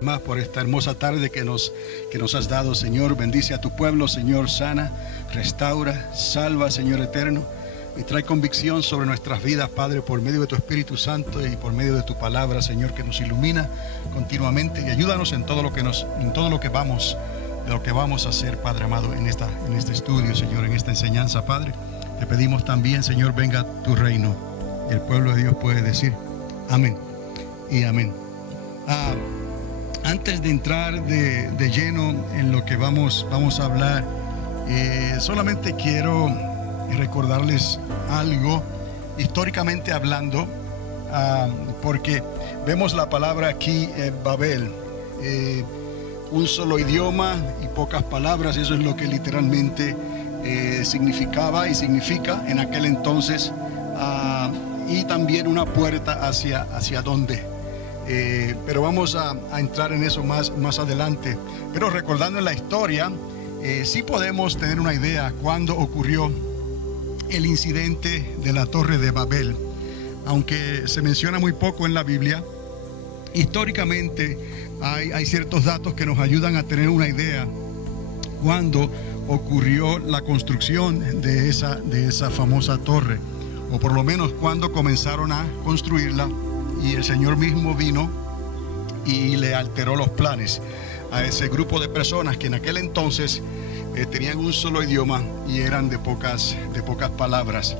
Más por esta hermosa tarde que nos has dado, Señor. Bendice a tu pueblo, Señor. Sana, restaura, salva, Señor eterno, y trae convicción sobre nuestras vidas, Padre, por medio de tu Espíritu Santo y por medio de tu palabra, Señor, que nos ilumina continuamente, y ayúdanos en todo lo que vamos a hacer, Padre amado, en este estudio, Señor, en esta enseñanza, Padre. Te pedimos también, Señor, venga tu reino. Y el pueblo de Dios puede decir amén y amén. Antes de entrar de lleno en lo que vamos a hablar, solamente quiero recordarles algo, históricamente hablando, porque vemos la palabra aquí, Babel, un solo idioma y pocas palabras. Eso es lo que literalmente significaba y significa en aquel entonces, y también una puerta hacia dónde. Pero vamos a entrar en eso más adelante. Pero recordando en la historia, sí podemos tener una idea cuándo ocurrió el incidente de la Torre de Babel. Aunque se menciona muy poco en la Biblia, históricamente hay ciertos datos que nos ayudan a tener una idea cuándo ocurrió la construcción de esa famosa torre, o por lo menos cuándo comenzaron a construirla. Y el Señor mismo vino y le alteró los planes a ese grupo de personas que en aquel entonces tenían un solo idioma y eran de pocas palabras.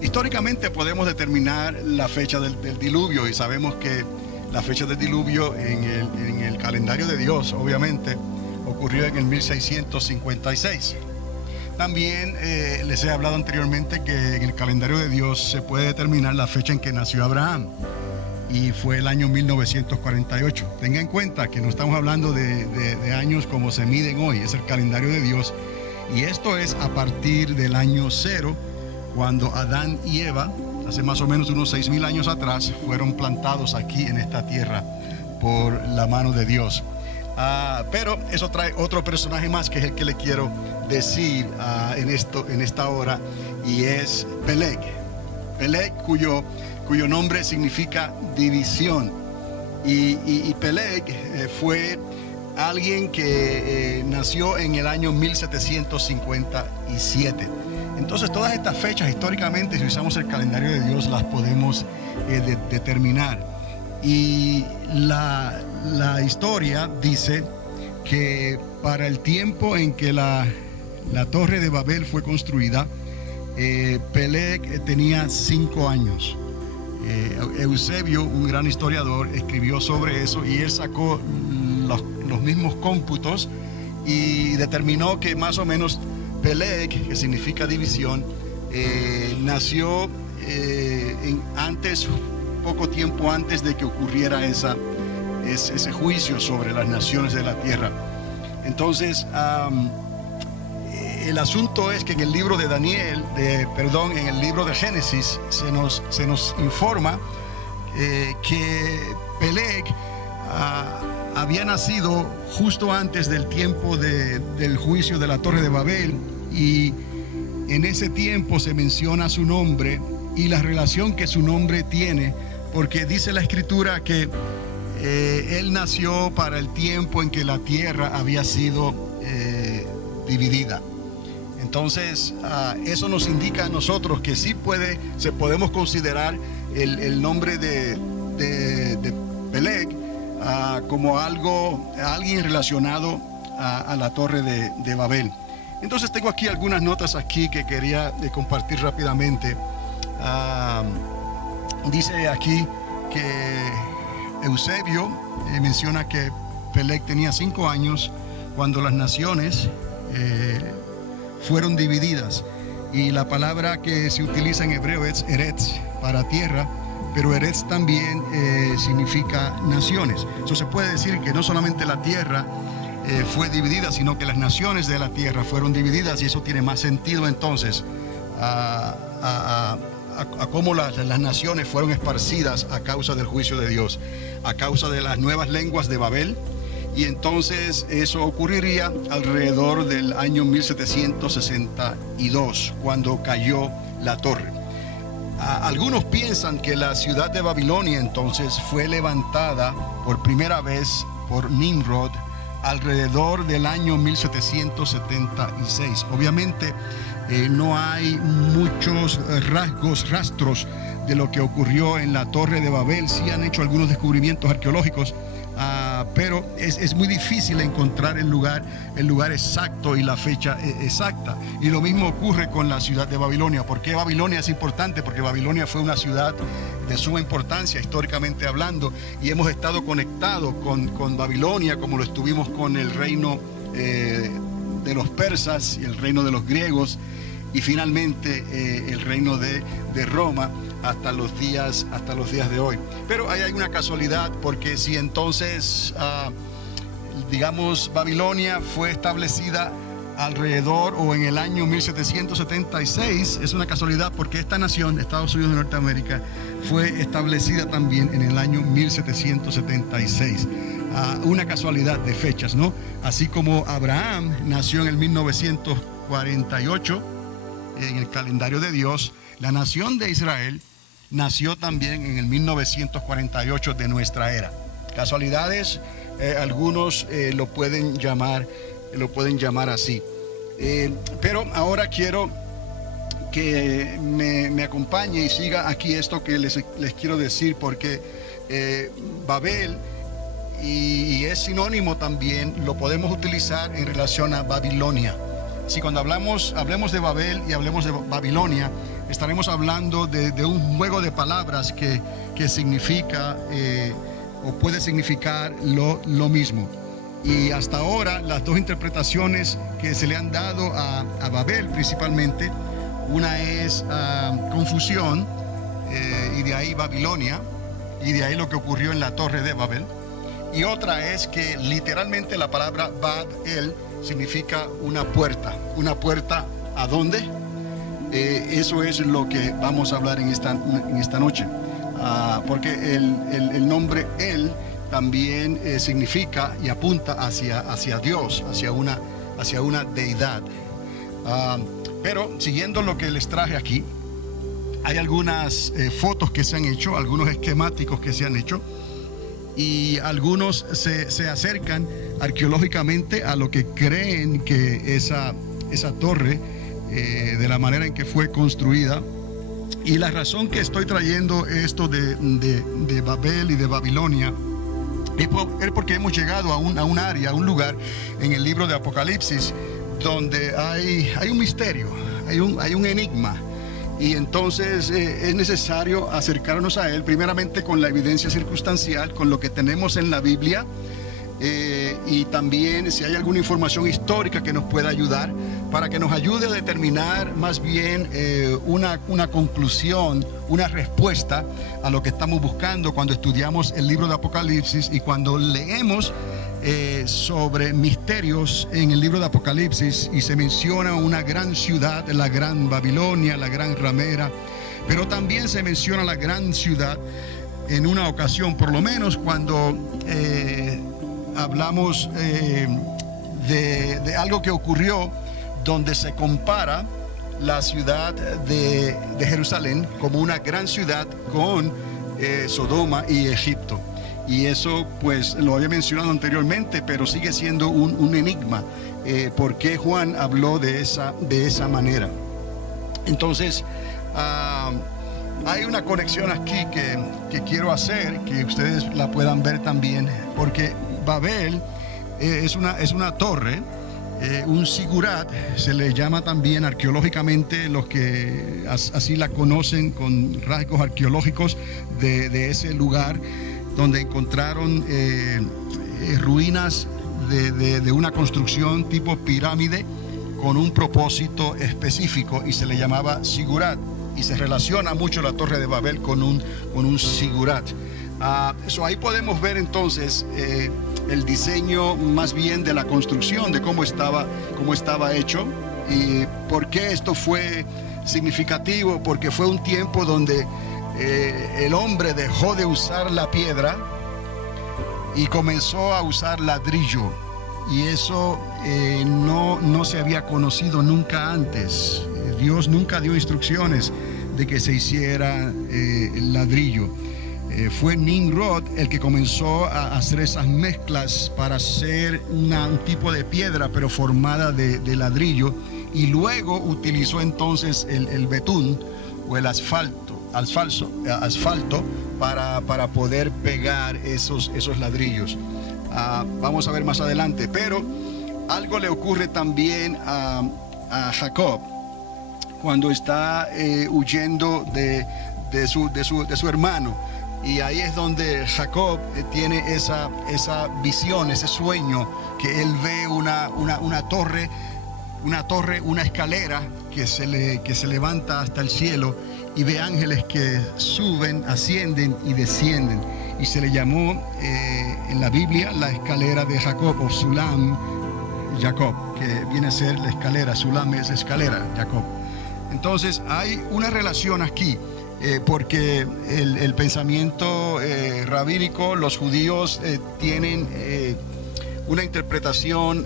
Históricamente podemos determinar la fecha del diluvio, y sabemos que la fecha del diluvio en el calendario de Dios, obviamente, ocurrió en el 1656. También les he hablado anteriormente que en el calendario de Dios se puede determinar la fecha en que nació Abraham, y fue el año 1948. Tenga en cuenta que no estamos hablando de años como se miden hoy, es el calendario de Dios, y esto es a partir del año 0, cuando Adán y Eva, hace más o menos unos 6,000 años atrás, fueron plantados aquí en esta tierra por la mano de Dios. Pero eso trae otro personaje más, que es el que le quiero decir en esta hora, y es Peleg. Peleg, cuyo nombre significa división. Y Peleg fue alguien que nació en el año 1757. Entonces todas estas fechas históricamente, si usamos el calendario de Dios, las podemos determinar. Y la historia dice que para el tiempo en que la Torre de Babel fue construida, Peleg tenía 5 años. Eusebio, un gran historiador, escribió sobre eso, y él sacó los mismos cómputos y determinó que más o menos Peleg, que significa división, nació poco tiempo antes de que ocurriera ese juicio sobre las naciones de la tierra. Entonces, el asunto es que en el libro de en el libro de Génesis se nos informa que Peleg había nacido justo antes del tiempo del juicio de la Torre de Babel, y en ese tiempo se menciona su nombre y la relación que su nombre tiene, porque dice la Escritura que él nació para el tiempo en que la tierra había sido dividida. Entonces, eso nos indica a nosotros que sí podemos considerar el nombre de Peleg como alguien relacionado a la Torre de Babel. Entonces tengo aquí algunas notas aquí que quería compartir rápidamente. Dice aquí que Eusebio menciona que Peleg tenía 5 años cuando las naciones fueron divididas, y la palabra que se utiliza en hebreo es eretz, para tierra, pero eretz también significa naciones. Eso se puede decir que no solamente la tierra fue dividida, sino que las naciones de la tierra fueron divididas, y eso tiene más sentido entonces a cómo las naciones fueron esparcidas a causa del juicio de Dios, a causa de las nuevas lenguas de Babel. Y entonces eso ocurriría alrededor del año 1762, cuando cayó la torre. Algunos piensan que la ciudad de Babilonia entonces fue levantada por primera vez por Nimrod alrededor del año 1776. Obviamente no hay muchos rastros de lo que ocurrió en la Torre de Babel. Sí han hecho algunos descubrimientos arqueológicos, pero es muy difícil encontrar el lugar exacto y la fecha exacta. Y lo mismo ocurre con la ciudad de Babilonia. ¿Por qué Babilonia es importante? Porque Babilonia fue una ciudad de suma importancia históricamente hablando, y hemos estado conectados con Babilonia como lo estuvimos con el reino de los persas y el reino de los griegos, y finalmente el reino de Roma hasta los días de hoy. Pero hay una casualidad, porque si entonces digamos Babilonia fue establecida alrededor o en el año 1776, es una casualidad porque esta nación, Estados Unidos de Norteamérica, fue establecida también en el año 1776. Una casualidad de fechas, ¿no? Así como Abraham nació en el 1948 en el calendario de Dios, la nación de Israel nació también en el 1948 de nuestra era. Casualidades, algunos lo pueden llamar así. Pero ahora quiero que me acompañe y siga aquí esto que les quiero decir, porque Babel, y es sinónimo también, lo podemos utilizar en relación a Babilonia. Si cuando hablemos de Babel y hablemos de Babilonia, estaremos hablando de un juego de palabras que significa o puede significar lo mismo. Y hasta ahora las dos interpretaciones que se le han dado a Babel principalmente, una es confusión, y de ahí Babilonia, y de ahí lo que ocurrió en la Torre de Babel. Y otra es que literalmente la palabra Babel significa una puerta. ¿Una puerta a dónde? Eso es lo que vamos a hablar en esta noche. Porque el nombre El también significa y apunta hacia Dios, hacia una deidad. Pero siguiendo lo que les traje aquí, hay algunas fotos que se han hecho, algunos esquemáticos que se han hecho, y algunos se acercan arqueológicamente a lo que creen que esa torre, de la manera en que fue construida. Y la razón que estoy trayendo esto de Babel y de Babilonia es porque hemos llegado a un área, a un lugar en el libro de Apocalipsis donde hay un misterio, hay un enigma. Y entonces es necesario acercarnos a él, primeramente con la evidencia circunstancial, con lo que tenemos en la Biblia, y también si hay alguna información histórica que nos pueda ayudar, para que nos ayude a determinar más bien una conclusión, una respuesta a lo que estamos buscando cuando estudiamos el libro de Apocalipsis y cuando leemos sobre misterios en el libro de Apocalipsis, y se menciona una gran ciudad, la gran Babilonia, la gran ramera, pero también se menciona la gran ciudad en una ocasión, por lo menos cuando hablamos de algo que ocurrió, donde se compara la ciudad de Jerusalén como una gran ciudad con Sodoma y Egipto. Y eso pues lo había mencionado anteriormente, pero sigue siendo un enigma. ¿Por qué Juan habló de esa manera? Entonces hay una conexión aquí que quiero hacer, que ustedes la puedan ver también, porque Babel es una torre, un sigurat, se le llama también arqueológicamente, los que así la conocen con rasgos arqueológicos de ese lugar, donde encontraron ruinas de una construcción tipo pirámide con un propósito específico, y se le llamaba sigurat, y se relaciona mucho la Torre de Babel con un sigurat. Ahí podemos ver entonces el diseño más bien de la construcción, de cómo estaba hecho, y por qué esto fue significativo, porque fue un tiempo donde el hombre dejó de usar la piedra y comenzó a usar ladrillo, y eso no se había conocido nunca antes. Dios nunca dio instrucciones de que se hiciera el ladrillo. Fue Nimrod el que comenzó a hacer esas mezclas para hacer un tipo de piedra, pero formada de ladrillo, y luego utilizó entonces el betún o el asfalto para poder pegar esos ladrillos. Vamos a ver más adelante, pero algo le ocurre también a Jacob cuando está huyendo de su hermano. Y ahí es donde Jacob tiene esa visión, ese sueño, que él ve una torre, una escalera que se levanta hasta el cielo, y ve ángeles que suben, ascienden y descienden. Y se le llamó en la Biblia la escalera de Jacob, o Sulam Jacob, que viene a ser la escalera. Sulam es escalera, Jacob. Entonces hay una relación aquí. Porque el pensamiento rabínico, los judíos tienen una interpretación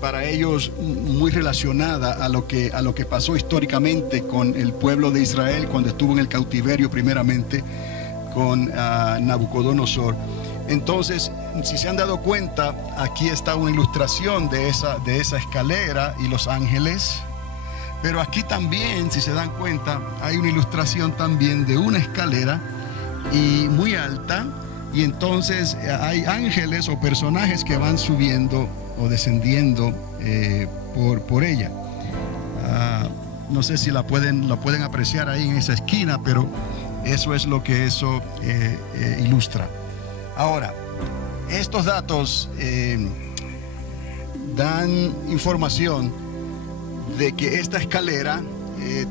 para ellos muy relacionada a lo que pasó históricamente con el pueblo de Israel cuando estuvo en el cautiverio, primeramente con Nabucodonosor. Entonces, si se han dado cuenta, aquí está una ilustración de esa escalera y los ángeles. Pero aquí también, si se dan cuenta, hay una ilustración también de una escalera y muy alta, y entonces hay ángeles o personajes que van subiendo o descendiendo por ella. No sé si la pueden apreciar ahí en esa esquina, pero eso es lo que eso ilustra. Ahora, estos datos dan información de que esta escalera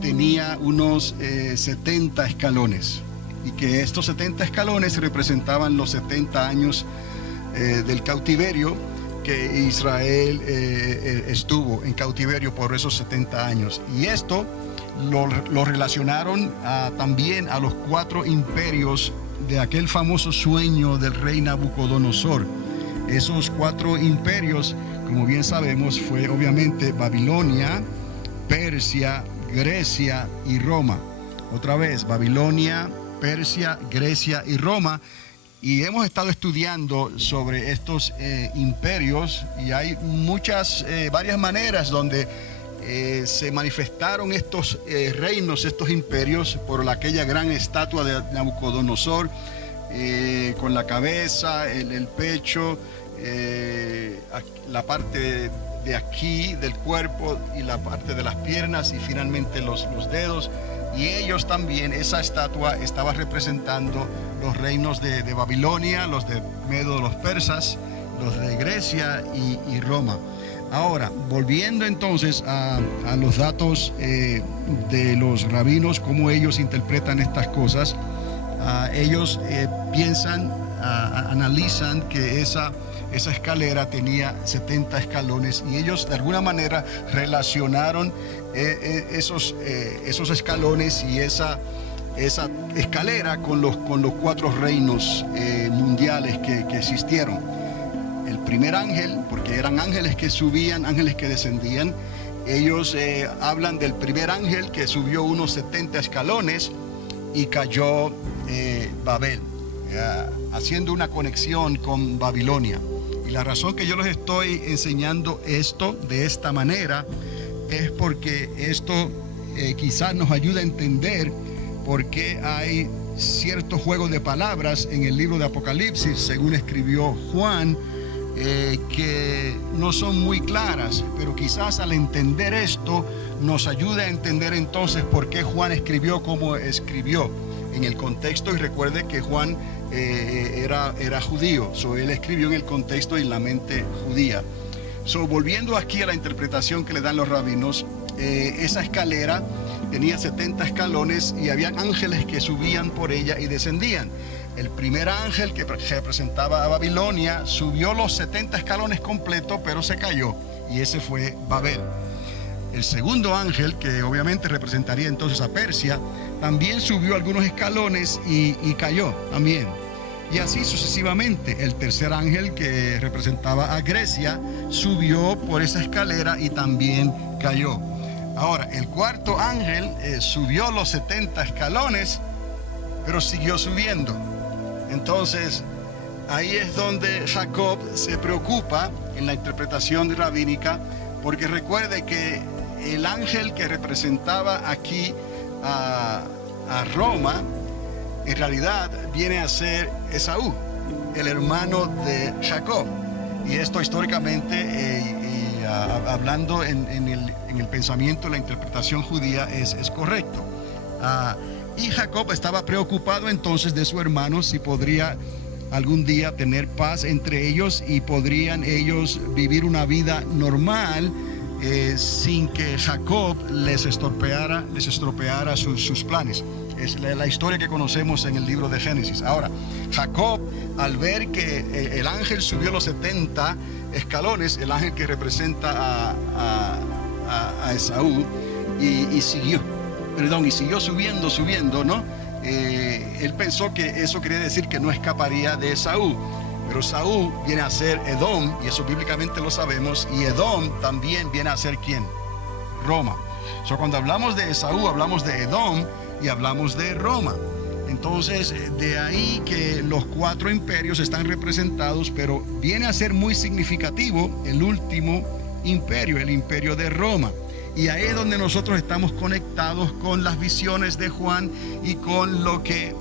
tenía unos 70 escalones, y que estos 70 escalones representaban los 70 años del cautiverio, que Israel estuvo en cautiverio por esos 70 años. Y esto lo relacionaron también a los 4 imperios de aquel famoso sueño del rey Nabucodonosor. Esos 4 imperios, como bien sabemos, fue obviamente Babilonia, Persia, Grecia y Roma. Otra vez, Babilonia, Persia, Grecia y Roma. Y hemos estado estudiando sobre estos imperios, y hay varias maneras donde se manifestaron estos reinos, estos imperios, por aquella gran estatua de Nabucodonosor, con la cabeza, el pecho, la parte de aquí del cuerpo y la parte de las piernas, y finalmente los dedos. Y ellos también, esa estatua estaba representando los reinos de Babilonia, los de Medo, los persas, los de Grecia y Roma. Ahora, volviendo entonces a los datos de los rabinos, cómo ellos interpretan estas cosas, ellos piensan, analizan que esa escalera tenía 70 escalones, y ellos de alguna manera relacionaron esos escalones y esa escalera con los 4 reinos mundiales que existieron. El primer ángel, porque eran ángeles que subían, ángeles que descendían, ellos hablan del primer ángel que subió unos 70 escalones y cayó Babel, haciendo una conexión con Babilonia. Y la razón que yo les estoy enseñando esto de esta manera es porque esto quizás nos ayuda a entender por qué hay cierto juego de palabras en el libro de Apocalipsis, según escribió Juan, que no son muy claras, pero quizás al entender esto nos ayuda a entender entonces por qué Juan escribió como escribió en el contexto. Y recuerde que Juan era judío, él escribió en el contexto y en la mente judía. Volviendo aquí a la interpretación que le dan los rabinos, esa escalera tenía 70 escalones y había ángeles que subían por ella y descendían. El primer ángel, que representaba a Babilonia, subió los 70 escalones completos, pero se cayó, y ese fue Babel. El segundo ángel, que obviamente representaría entonces a Persia, también subió algunos escalones y cayó también. Y así sucesivamente. El tercer ángel, que representaba a Grecia, subió por esa escalera y también cayó. Ahora, el cuarto ángel subió los 70 escalones, pero siguió subiendo. Entonces, ahí es donde Jacob se preocupa en la interpretación rabínica, porque recuerde que el ángel que representaba aquí a Roma, en realidad viene a ser Esaú, el hermano de Jacob. Y esto históricamente, hablando en el pensamiento, la interpretación judía es correcto. Y Jacob estaba preocupado entonces de su hermano, si podría algún día tener paz entre ellos y podrían ellos vivir una vida normal sin que Jacob les estropeara sus planes. Es la historia que conocemos en el libro de Génesis. Ahora, Jacob, al ver que el ángel subió los 70 escalones, el ángel que representa a Esaú, y siguió subiendo, ¿no? Él pensó que eso quería decir que no escaparía de Esaú. Pero Esaú viene a ser Edom, y eso bíblicamente lo sabemos, y Edom también viene a ser ¿quién? Roma. Cuando hablamos de Esaú, hablamos de Edom y hablamos de Roma. Entonces, de ahí que los 4 imperios están representados, pero viene a ser muy significativo el último imperio, el imperio de Roma. Y ahí es donde nosotros estamos conectados con las visiones de Juan y con lo que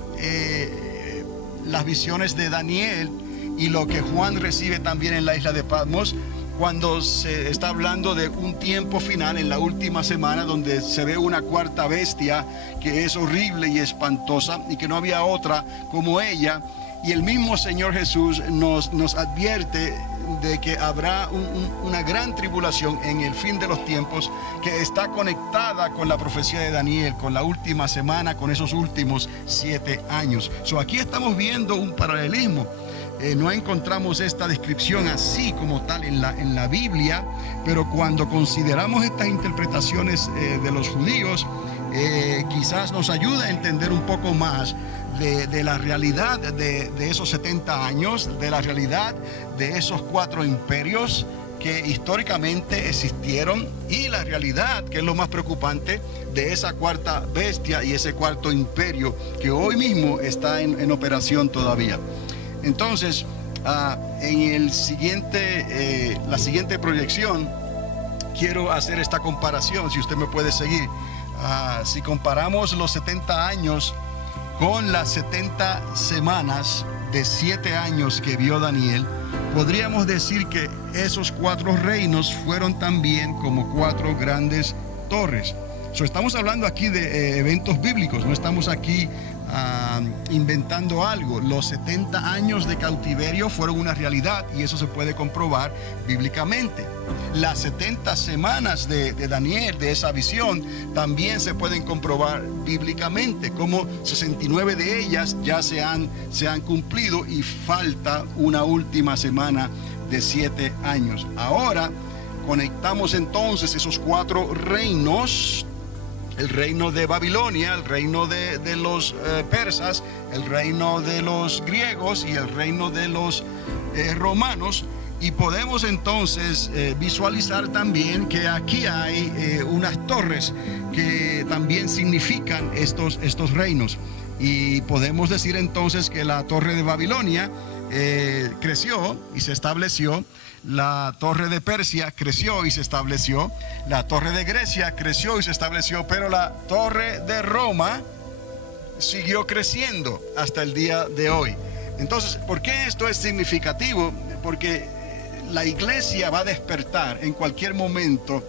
las visiones de Daniel y lo que Juan recibe también en la isla de Patmos, cuando se está hablando de un tiempo final en la última semana, donde se ve una cuarta bestia que es horrible y espantosa y que no había otra como ella. Y el mismo Señor Jesús nos advierte de que habrá una gran tribulación en el fin de los tiempos, que está conectada con la profecía de Daniel, con la última semana, con esos últimos 7 años. Aquí estamos viendo un paralelismo. No encontramos esta descripción así como tal en la Biblia, pero cuando consideramos estas interpretaciones de los judíos, quizás nos ayuda a entender un poco más de la realidad de esos 70 años, de la realidad de esos 4 imperios que históricamente existieron, y la realidad, que es lo más preocupante, de esa cuarta bestia y ese cuarto imperio que hoy mismo está en operación todavía. Entonces, en la siguiente proyección, quiero hacer esta comparación, si usted me puede seguir. Si comparamos los 70 años con las 70 semanas de 7 años que vio Daniel, podríamos decir que esos 4 reinos fueron también como 4 grandes torres. Estamos hablando aquí de eventos bíblicos, no estamos aquí inventando algo. Los 70 años de cautiverio fueron una realidad, y eso se puede comprobar bíblicamente. Las 70 semanas de Daniel, de esa visión, también se pueden comprobar bíblicamente, como 69 de ellas ya se han cumplido, y falta una última semana de 7 años. Ahora conectamos entonces esos 4 reinos: el reino de Babilonia, el reino de los persas, el reino de los griegos y el reino de los romanos. Y podemos entonces visualizar también que aquí hay unas torres que también significan estos reinos. Y podemos decir entonces que la torre de Babilonia creció y se estableció. La torre de Persia creció y se estableció. La torre de Grecia creció y se estableció. Pero la torre de Roma siguió creciendo hasta el día de hoy. Entonces, ¿por qué esto es significativo? Porque la iglesia va a despertar en cualquier momento,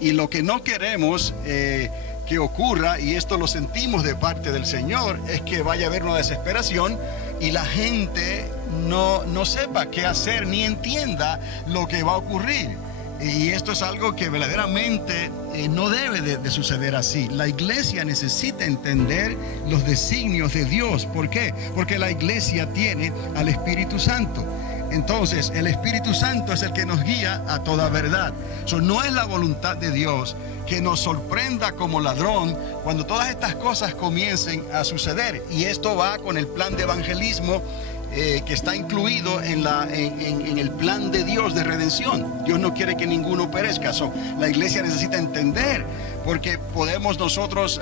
y lo que no queremos que ocurra, y esto lo sentimos de parte del Señor, es que vaya a haber una desesperación y la gente no sepa qué hacer ni entienda lo que va a ocurrir. Y esto es algo que verdaderamente no debe de suceder así. La iglesia necesita entender los designios de Dios. ¿Por qué? Porque la iglesia tiene al Espíritu Santo. Entonces, el Espíritu Santo es el que nos guía a toda verdad. No es la voluntad de Dios que nos sorprenda como ladrón cuando todas estas cosas comiencen a suceder. Y esto va con el plan de evangelismo que está incluido en el plan de Dios de redención. Dios no quiere que ninguno perezca. La iglesia necesita entender porque podemos nosotros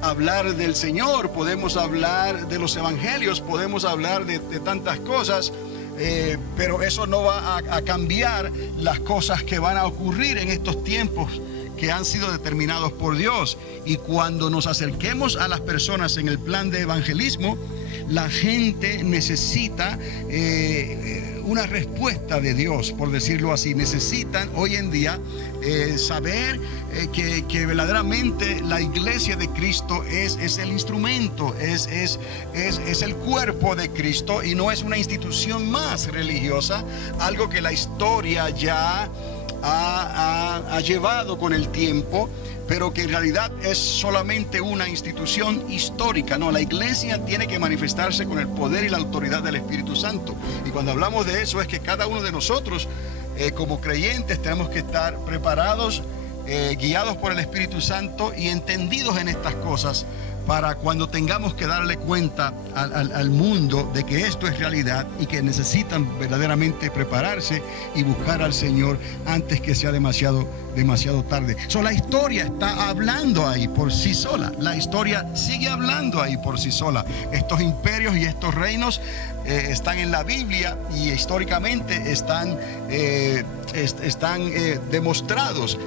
hablar del Señor, podemos hablar de los evangelios, podemos hablar de tantas cosas, pero eso no va a cambiar las cosas que van a ocurrir en estos tiempos que han sido determinados por Dios. Y cuando nos acerquemos a las personas en el plan de evangelismo, la gente necesita una respuesta de Dios, por decirlo así. Necesitan hoy en día saber que verdaderamente la iglesia de Cristo es el instrumento, es el cuerpo de Cristo, y no es una institución más religiosa, algo que la historia ya ha llevado con el tiempo, pero que en realidad es solamente una institución histórica. No, la iglesia tiene que manifestarse con el poder y la autoridad del Espíritu Santo. Y cuando hablamos de eso, es que cada uno de nosotros como creyentes tenemos que estar preparados, guiados por el Espíritu Santo y entendidos en estas cosas, para cuando tengamos que darle cuenta al mundo de que esto es realidad y que necesitan verdaderamente prepararse y buscar al Señor antes que sea demasiado tarde. La historia está hablando ahí por sí sola. La historia sigue hablando ahí por sí sola. Estos imperios y estos reinos están en la Biblia y históricamente están demostrados.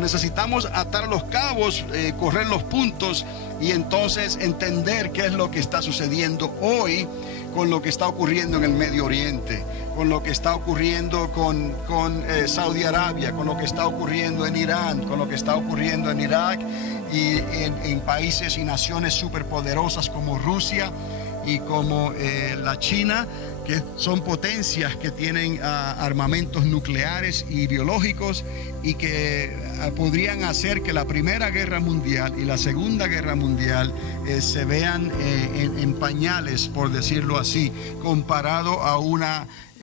Necesitamos atar los cabos, correr los puntos y entonces entender qué es lo que está sucediendo hoy con lo que está ocurriendo en el Medio Oriente, con lo que está ocurriendo con Saudi Arabia, con lo que está ocurriendo en Irán, con lo que está ocurriendo en Irak y en países y naciones superpoderosas como Rusia y como la China, que son potencias que tienen armamentos nucleares y biológicos y que podrían hacer que la Primera Guerra Mundial y la Segunda Guerra Mundial se vean en pañales, por decirlo así, comparado a una